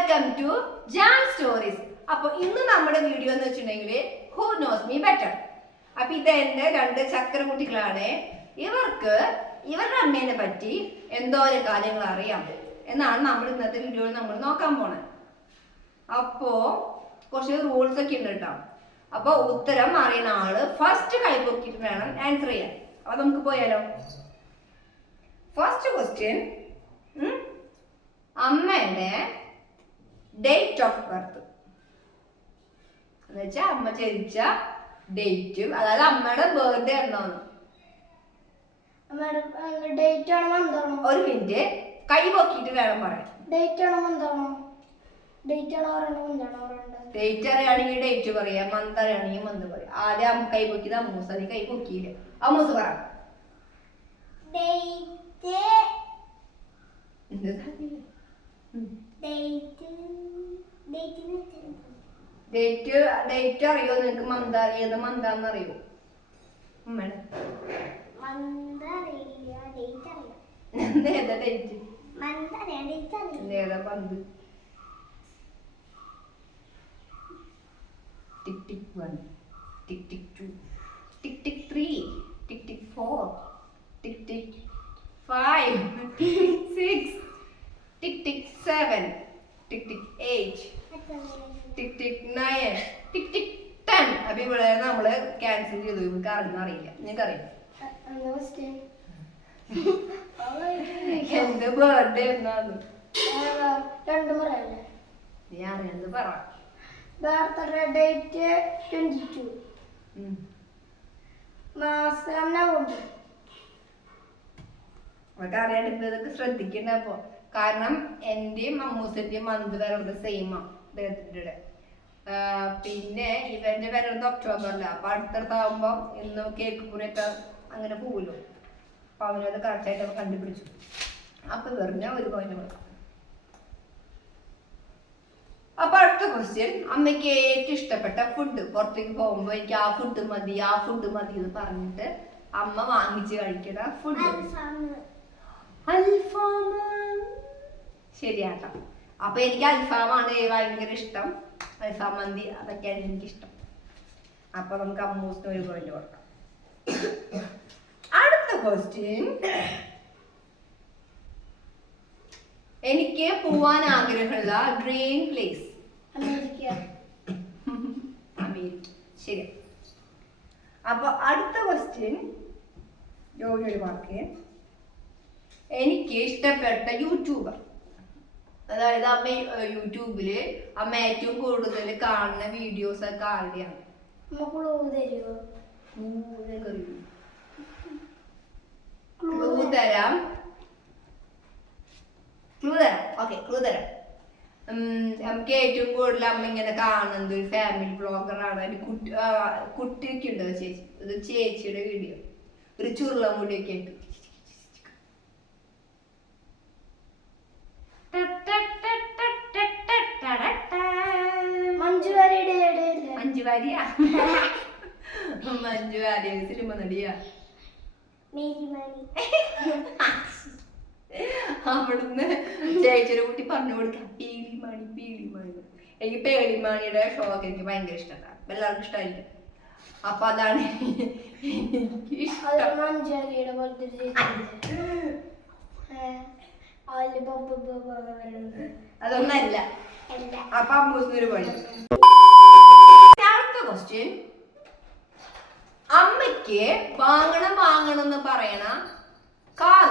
Welcome to Jan stories. അപ്പൊ ഇന്ന് നമ്മുടെ വീഡിയോ എന്ന് വെച്ചിട്ടുണ്ടെങ്കിൽ ഹൂ നോസ് മീ ബെറ്റർ. അപ്പൊ ഇത് എന്റെ രണ്ട് ചക്കരക്കുട്ടികളാണ്. ഇവർക്ക് ഇവരുടെ അമ്മേനെ പറ്റി എന്തോരം കാര്യങ്ങൾ അറിയാം എന്നാണ് നമ്മൾ ഇന്നത്തെ വീഡിയോയിൽ നമ്മൾ നോക്കാൻ പോണത്. അപ്പോ കുറച്ച് റൂൾസ് ഒക്കെ ഉണ്ട് കേട്ടോ. അപ്പൊ ഉത്തരം അറിയുന്ന ആള് ഫസ്റ്റ് കൈപ്പൊക്കിട്ട് വേണം ആൻസർ ചെയ്യാൻ. അപ്പൊ നമുക്ക് പോയാലോ. ഫസ്റ്റ് ക്വസ്റ്റ്യൻ, അമ്മയുടെ ഡേറ്റ് ഓഫ് ബർത്ത് എന്ന് വെച്ചാൽ അമ്മ ജനിച്ച ഡേറ്റ്, അതായത് അമ്മയുടെ ബർത്ത്ഡേ എന്നാണ്. ഒരു മിനിറ്റ്, കൈ പൊക്കിയിട്ട് വേണം പറയാൻ. ഡേറ്റ് അറിയാണെങ്കിൽ ഡേറ്റ് പറയാം, മന്ത് അറിയാണെങ്കിൽ മന്ത് പറയാം. ആദ്യം കൈ പൊക്കിയത് അമ്മൂസ്, അത് കൈ പൊക്കിയില്ല. അമ്മൂസ് പറ. ഡേറ്റ് അറിയോ നിനക്ക്? മന്ത് ഏത് മന്താന്ന് അറിയോ? ഏതാ ഡേറ്റ്? ഏതാ മന്ത്? ടിക് ടിക് 1, ടിക് ടിക് 2, ടിക് ടിക് 3, ടിക് ടിക് 4, ടിക് ടിക് 5, ടിക് ടിക് 6, ടിക് ടിക് 7, ടിക് ടിക് 8, ടിക് ടിക് 9, ടിക് ടിക് 10. അപ്പൊ ഇവിടെ നമ്മള് ക്യാൻസൽ ചെയ്തു. നിങ്ങൾക്ക് അറിയില്ല. നിങ്ങൾക്ക് അറിയാം എന്റെ ബർത്ത്ഡേ എന്നാണ്. നീ അറിയാന്ന് പറ. ബർത്ത്ഡേ ഡേറ്റ് 22, മാസം നവംബർ. അതൊക്കെ അറിയാണ്ട് ഇതൊക്കെ ശ്രദ്ധിക്കണ്ട. അപ്പൊ കാരണം എന്റെയും അമ്മൂസിന്റെയും മന്ത് വരുന്നത് സെയിമാ ബർത്ത്ഡേ. പിന്നെ ഇവന്റെ വരുന്നത് ഒക്ടോബറില. അപ്പൊ അടുത്തടുത്താവുമ്പോ ഇന്ന് കേക്ക് മുറിയൊക്കെ അങ്ങനെ പോവുമല്ലോ. അപ്പൊ അവനത് കറക്റ്റായിട്ട് കണ്ടുപിടിച്ചു. അപ്പൊ വെറുതെ ഒരു പോയിന്റ് കൊടുക്കാം. അപ്പൊ അടുത്ത ക്വസ്റ്റ്യൻ, അമ്മയ്ക്ക് ഏറ്റവും ഇഷ്ടപ്പെട്ട ഫുഡ്. പുറത്തേക്ക് പോകുമ്പോ എനിക്ക് ആ ഫുഡ് മതി, ആ ഫുഡ് മതി എന്ന് പറഞ്ഞിട്ട് അമ്മ വാങ്ങിച്ച് കഴിക്കുന്ന ഫുഡ്. അൽഫാം. ശരിയാട്ടോ. അപ്പൊ എനിക്ക് അൽഫാമാണ് ഭയങ്കര ഇഷ്ടം. അൽഫാം മന്തി അതൊക്കെയാണ് എനിക്കിഷ്ടം. അപ്പൊ നമുക്ക് അമ്മൂസിന് ഒരു പോയിന്റ് കൊടുക്കാം. അടുത്ത ക്വസ്റ്റ്യൻ, എനിക്ക് പോവാൻ ആഗ്രഹമുള്ള ഡ്രീം പ്ലേസ്. അമേരിക്ക. ശരി. അപ്പൊ അടുത്ത ക്വസ്റ്റ്യൻ, ജോലി മാർക്ക്. എനിക്ക് ഇഷ്ടപ്പെട്ട യൂട്യൂബർ. അതായത് അമ്മ യൂട്യൂബില് അമ്മ ഏറ്റവും കൂടുതൽ കാണുന്ന വീഡിയോസ് ഒക്കെ ആരുടെയാണ്? ക്ലൂ തരാം. ഓക്കെ, ക്ലൂ തരാം. നമുക്ക് ഏറ്റവും കൂടുതൽ അമ്മ ഇങ്ങനെ കാണുന്നത് ഒരു ഫാമിലി വ്ളോഗറാണ്. കുട്ടിയൊക്കെ ഉണ്ട് ചേച്ചി. ഇത് ചേച്ചിയുടെ വീഡിയോ. ഒരു ചുരുള മുടിയൊക്കെ ഉണ്ട്. മഞ്ജുവാരിയാ? മഞ്ജുവാരി സിനിമ നടിയാ. അവിടുന്ന് ചേച്ചിയുടെ കുട്ടി പറഞ്ഞു കൊടുക്കാം പീലിമണി പീലിമണി. എനിക്ക് പേളിമണിയുടെ ഷോ ഒക്കെ എനിക്ക് ഭയങ്കര ഇഷ്ടമാണ്. എല്ലാവർക്കും ഇഷ്ടമായിരിക്കും. അപ്പൊ അതാണ് എനിക്ക് ഇഷ്ടം. അതൊന്നല്ല. അപ്പൊ അമ്മൂസിനൊരു പണി. അടുത്ത ക്വസ്റ്റ്യൻ, അമ്മയ്ക്ക് വാങ്ങണം എന്ന് പറയണ കാർ.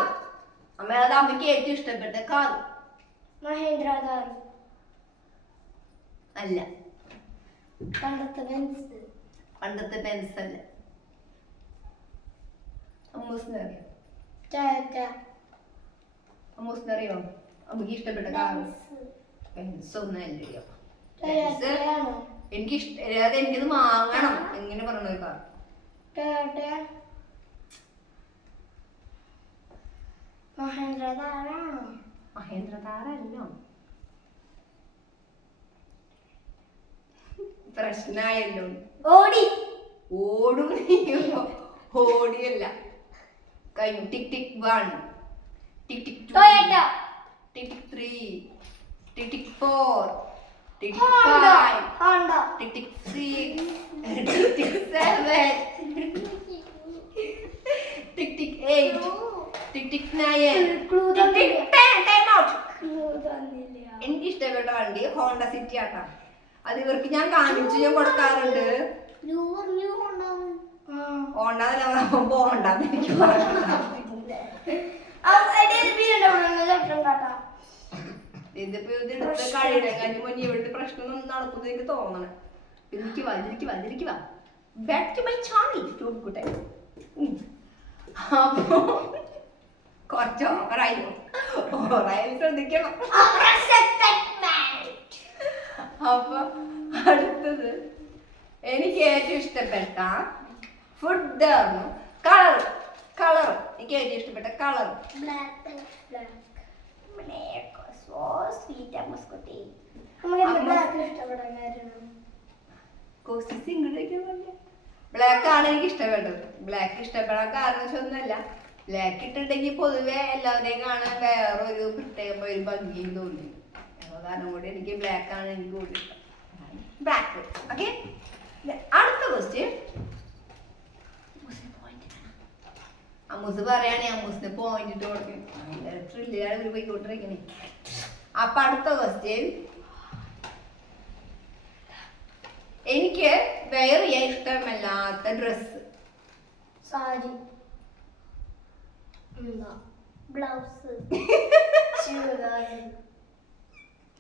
അമ്മയത് അമ്മയ്ക്ക് ഏറ്റവും ഇഷ്ടപ്പെട്ട കാർ. മഹേന്ദ്ര കാർ അല്ല. പണ്ടത്തെ ബെൻസ് അല്ല. അമ്മൂസിനറിയോ? അമ്മൂസിനറിയോ അമ്മയ്ക്ക് ഇഷ്ടപ്പെട്ട കാർ? ബെൻസ് ഒന്നല്ലോ. എനിക്കത് വാങ്ങണം എങ്ങനെ പറഞ്ഞ ഒരു കാർ. മഹേന്ദ്ര താരല്ലോ. പ്രശ്നായല്ലോ. ഓടും. ഓടിയല്ല. കഴിഞ്ഞു. ടിക് ടിക് 1, ടിക് ടിക് 2, ടിക് ടിക് 3, ടിക് ടിക് 4, ടിക് ടിക് 5, ഹോണ്ട ടിക് ടിക് 6, ടിക് ടിക് 7, ടിക് ടിക് 8, ടിക് ടിക് 9, ടിക് ടിക് 10. Time out. എനിക്ക് ഇഷ്ടപ്പെട്ട വണ്ടി ഹോണ്ട സിറ്റി ആട്ടാ. അത് ഇവർക്ക് ഞാൻ കാണിച്ചു ഞാൻ കൊടുക്കാറുണ്ട്. ഹോണ്ടാന്ന് എനിക്ക് ഇതിപ്പോ ഇതെടുത്ത് കഴിയുന്നതിന് മുന്നേ ഇവിടുത്തെ പ്രശ്നമൊന്നും നടക്കുന്നത് എനിക്ക് തോന്നണം. എനിക്ക് വാ ബാക്ക് ടു മൈ ചാനൽ കുട്ടെ. അപ്പോ കുറച്ച് ഓറായാലും ശ്രദ്ധിക്കണം. അപ്പൊ അടുത്തത് എനിക്ക് ഏറ്റവും ഇഷ്ടപ്പെട്ട ഫുഡ് കളർ എനിക്ക് ഏറ്റവും ഇഷ്ടപ്പെട്ട കളർ ബ്ലാക്ക് ആണ് എനിക്ക് ഇഷ്ടപ്പെട്ടത്. ബ്ലാക്ക് ഇഷ്ടപ്പെടാൻ കാരണം വെച്ചൊന്നുമല്ല, ബ്ലാക്ക് ഇട്ടിട്ടുണ്ടെങ്കിൽ പൊതുവെ എല്ലാവരെയും കാണാൻ വേറൊരു പ്രത്യേക ഒരു ഭംഗിയും തോന്നി. കാരണം കൂടി എനിക്ക് ബ്ലാക്ക് ആണ് എനിക്ക് കൂടുതൽ ഇഷ്ടം. ബ്ലാക്ക്. ഓക്കെ, അടുത്ത ക്വസ്റ്റ്യൻ. അമ്മൂസ് പറയാണ് അമ്മൂസിന് പോയിന്റ് ഇട്ട് കൊടുക്കണം. പോയിക്കൊണ്ടിരിക്കണേ. അപ്പൊ അടുത്ത ക്വസ്റ്റ്യൻ, എനിക്ക് വേറെ ഇഷ്ടമല്ലാത്ത ഡ്രസ്. സാരി, ബ്ലൗസ്,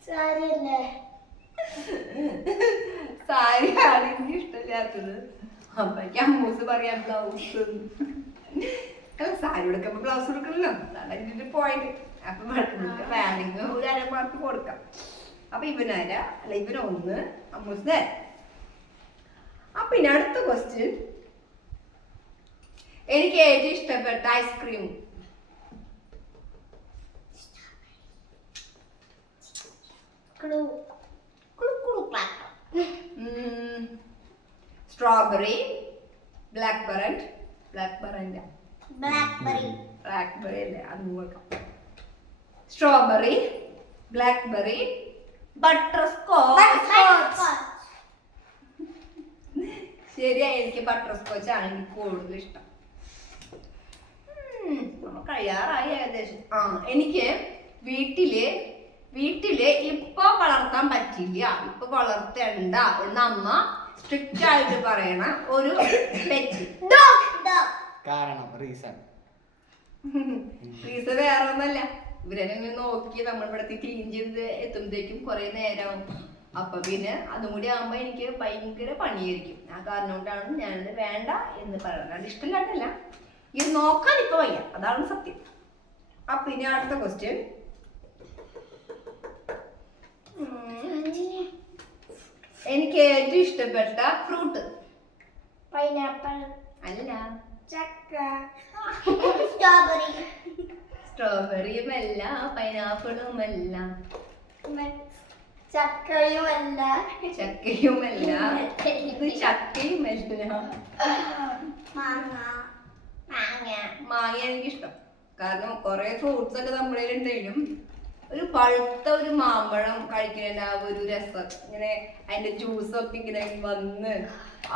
സാരിയല്ലേ? സാരിയാണ് എനിക്ക് ഇഷ്ടമില്ലാത്തത്. അപ്പൊ അമ്മൂസ് പറയാം ബ്ലൗസ്. സാരി ഉടുക്കുമ്പോ ബ്ലൗസ് കൊടുക്കണല്ലോ, അതാണ് ഇതിന്റെ പോയിന്റ്. അപ്പൊ വേണമെങ്കിൽ ഒരു അരമാർക്ക് കൊടുക്കാം. അപ്പൊ ഇവനാര അല്ല ഇവനൊന്ന് അമ്മൂസ്. അപ്പൊ ഇനി അടുത്ത ക്വസ്റ്റ്യൻ, എനിക്ക് ഏറ്റവും ഇഷ്ടപ്പെട്ട ഐസ്ക്രീം. സ്ട്രോബെറി, ബ്ലാക്ക്ബെറി അല്ലേ അത് നോക്കാം. Strawberry, blackberry, butter scotch. ശരിയാ, എനിക്ക് ബട്ടർ സ്കോച്ച് ആണ് എനിക്ക് കൂടുതൽ ഇഷ്ടം. കഴിയാറായി ഏകദേശം. എനിക്ക് വീട്ടില് ഇപ്പൊ വളർത്താൻ പറ്റില്ല, ഇപ്പൊ വളർത്തേണ്ട എന്ന് അമ്മ സ്ട്രിക്റ്റ് ആയിട്ട് പറയണ ഒരു പെറ്റ്. റീസൺ വേറെ ഒന്നല്ല, ഇവരെന്നെ നോക്കി നമ്മളിവിടത്തെ ക്ലീൻ ചെയ്ത് എത്തുമ്പോഴേക്കും കുറെ നേരമാവും. അപ്പൊ പിന്നെ അതും കൂടി ആകുമ്പോ എനിക്ക് ഭയങ്കര പണിയായിരിക്കും. ആ കാരണം കൊണ്ടാണ് ഞാനത് വേണ്ട എന്ന് പറയുന്നത്. അത് ഇഷ്ടമില്ലാണ്ടല്ല, ഇത് നോക്കാൻ ഇപ്പൊ വയ്യ, അതാണ് സത്യം. അപ്പൊ ഇനി അടുത്ത ക്വസ്റ്റ്യൻ, എനിക്ക് ഏറ്റവും ഇഷ്ടപ്പെട്ട ഫ്രൂട്ട്. പൈനാപ്പിൾ അല്ല, ചക്ക, സ്ട്രോബെറിയുമല്ല, പൈനാപ്പിളുമല്ല, ചക്കയുമല്ല, ഇത് ചക്കയുമല്ല. മാങ്ങ എനിക്കിഷ്ടം. കാരണം കുറെ ഫ്രൂട്ട്സ് ഒക്കെ നമ്മുടെ ഉണ്ടെങ്കിലും ഒരു പഴുത്ത ഒരു മാമ്പഴം കഴിക്കുന്നതിന്റെ ആ ഒരു രസം, ഇങ്ങനെ അതിന്റെ ജ്യൂസൊക്കെ ഇങ്ങനെ വന്ന്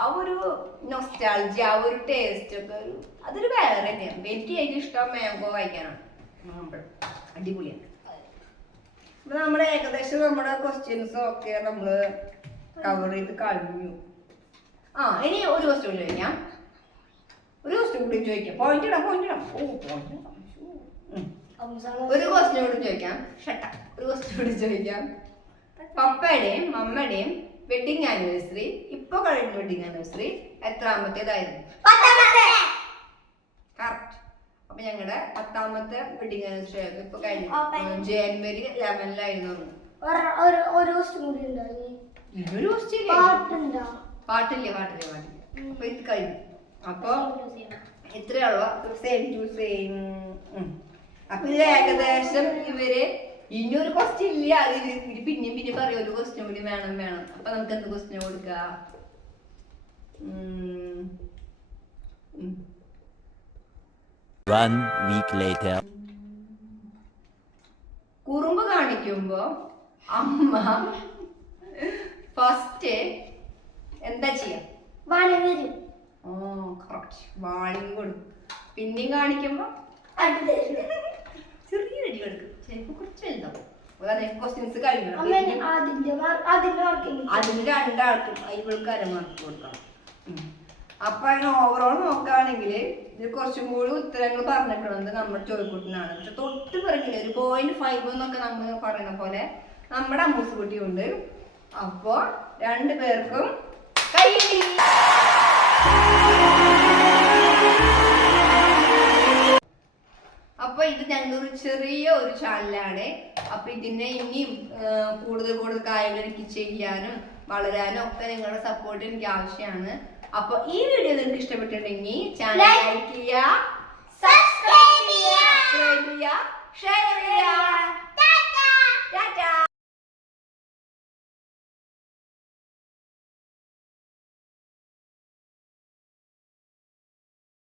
ആ ഒരു നൊസ്റ്റാൾജി, ആ ഒരു ടേസ്റ്റ് ഒക്കെ അതൊരു വേറെ തന്നെയാണ്. എനിക്ക് ഏറ്റവും ഇഷ്ടം മാംഗോ കഴിക്കാനാണ്. മാമ്പഴം അടിപൊളിയാണ്. അപ്പൊ നമ്മുടെ ഏകദേശം നമ്മുടെ ക്വസ്റ്റ്യൻസും ഒക്കെ നമ്മള് കവർ ചെയ്ത് കഴിഞ്ഞു. ഇനി ഒരു ക്വസ്റ്റ്യൻ കൂടി ചോദിക്കാം. പോയിന്റ് ഇടാം. ഒരു ക്വസ്റ്റ്യൻ കൂടി ചോദിക്കാം. ഒരു ക്വസ്റ്റ്യൻ കൂടി ചോദിക്കാം. പപ്പയുടെയും മമ്മയുടെയും വെഡിങ് ആനിവേഴ്സറി, ഇപ്പൊ കഴിഞ്ഞ വെഡിങ് ആനിവേഴ്സറി എത്രാമത്തേതായിരുന്നു? കറക്റ്റ്. അപ്പൊ ഞങ്ങളുടെ 10ാമത്തെ വെഡിങ് ആനിവേഴ്സറി ആയിരുന്നു ഇപ്പൊ കഴിഞ്ഞു. ജനുവരി 11-ലായിരുന്നു. പാട്ടില്ല. അപ്പൊ ഇത് കഴിഞ്ഞു. അപ്പൊ ഇത്രയുള്ള സെയിം ടു സെയിം. അപ്പൊ ഇത് ഏകദേശം ഇവര് ഇനിയൊരു ക്വസ്റ്റ്യൻ ഇല്ല, അത് ഇവര് പിന്നെ പറയും ഒരു ക്വസ്റ്റ്യൻ കൂടി വേണം. അപ്പൊ നമുക്ക് എന്ത് ക്വസ്റ്റ്യൻ കൊടുക്കാം? One week later. കുറുമ്പ് കാണിക്കുമ്പോ അമ്മ ഫസ്റ്റ് എന്താ ചെയ്യാ? വാണി വരും. ഓ കറക്റ്റ്, വാണിംഗ് കൊടുക്കും. പിന്നെയും കാണിക്കുമ്പോ അടി തരും. ചെറിയ അടി കൊടുക്കും, ചിലപ്പോ കുറച്ച് വലുതാവും. അതെ ക്വസ്റ്റ്യൻസ് കഴിഞ്ഞു. അമ്മ അതിന്റെ മാർക്ക് അതിന് രണ്ടാൾക്കും ഇവൾക്ക് അരമാർക്ക് കൊടുക്കണം. അപ്പൊ അതിന് ഓവറോൾ നോക്കുകയാണെങ്കിൽ ഇത് കുറച്ചും കൂടി ഉത്തരങ്ങൾ പറഞ്ഞിട്ടുള്ളത് നമ്മൾ ചോദിക്കുട്ടിനാണ്. പക്ഷെ തൊട്ട് പിറകില് ഒരു 0.5 എന്നൊക്കെ നമ്മൾ പറയുന്ന പോലെ നമ്മുടെ അമ്മൂസ് കുട്ടിയുണ്ട്. അപ്പോ രണ്ടു പേർക്കും കൈയടി. അപ്പൊ ഇത് ഞങ്ങളൊരു ചെറിയ ഒരു ചാനലാണ്. അപ്പൊ ഇതിനെ ഇനിയും കൂടുതൽ കാര്യങ്ങൾ എനിക്ക് ചെയ്യാനും വളരാനും ഒക്കെ നിങ്ങളുടെ സപ്പോർട്ട് എനിക്ക് ആവശ്യമാണ്. അപ്പൊ ഈ വീഡിയോ നിങ്ങൾക്ക് ഇഷ്ടപ്പെട്ടിട്ടുണ്ടെങ്കിൽ ചാനൽ ലൈക്ക് ചെയ്യുക, സബ്സ്ക്രൈബ് ചെയ്യുക, ഷെയർ ചെയ്യുക. ടാറ്റാ.